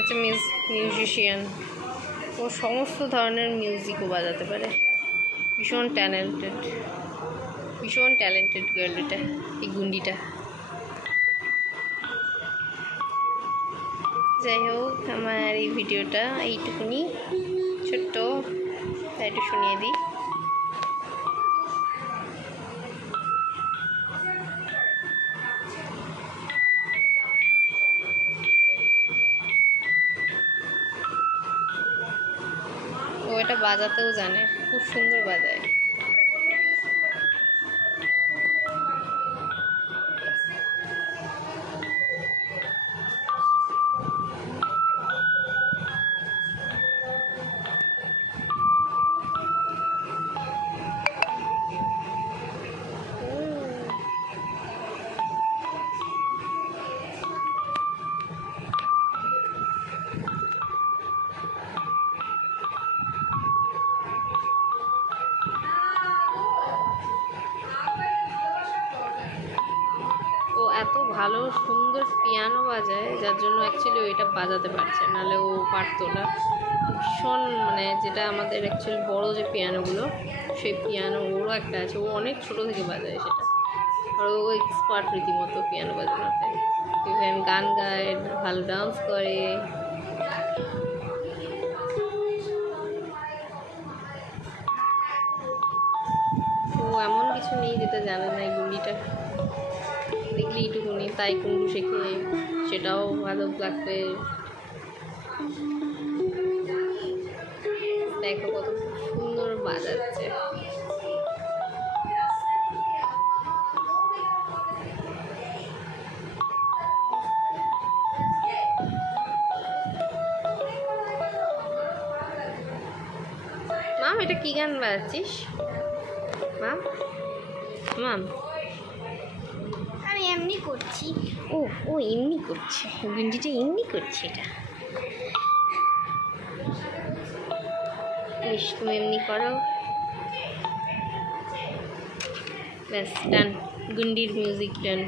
এটা মিউজিশিয়ান, ও সমস্ত ধরনের মিউজিকও বাজাতে পারে। ভীষণ ট্যালেন্টেড গার্ল এটা, এই গুন্ডিটা। যাই হোক, আমার এই ভিডিওটা এইটুকুনি ছোট্ট, তাই একটু শুনিয়ে দিই। ও এটা বাজাতেও জানে, খুব সুন্দর বাজায়। এত ভালো সুন্দর পিয়ানো বাজায়, যার জন্য অ্যাকচুয়ালি ওইটা বাজাতে পারছে, নাহলে ও পারতো না। ভীষণ মানে যেটা আমাদের অ্যাকচুয়ালি বড় যে পিয়ানোগুলো, সেই পিয়ানো ওরও একটা আছে, ও অনেক ছোটো থেকে বাজায় সেটা, আর ও এক্সপার্ট রীতিমতো পিয়ানো বাজানোতে। ইভেন গান গায়, ভালো ডান্স করে। ও এমন কিছু নেই যেটা জানে না এই গুলিটা, দেখলে এইটুকুনি তাই কুন্ডু শেখে, সেটাও ভালো লাগবে। দেখো কত সুন্দর বাজাচ্ছে। মাম, এটা কি গান বাজাচ্ছিস মাম? মাম, আমি এমনি করছি। ও এমনি করছে, গুন্ডিটা এমনি করছে। এটা বেশ, তুমি এমনি করো, ব্যাস ডান, গুন্ডির মিউজিক ডান।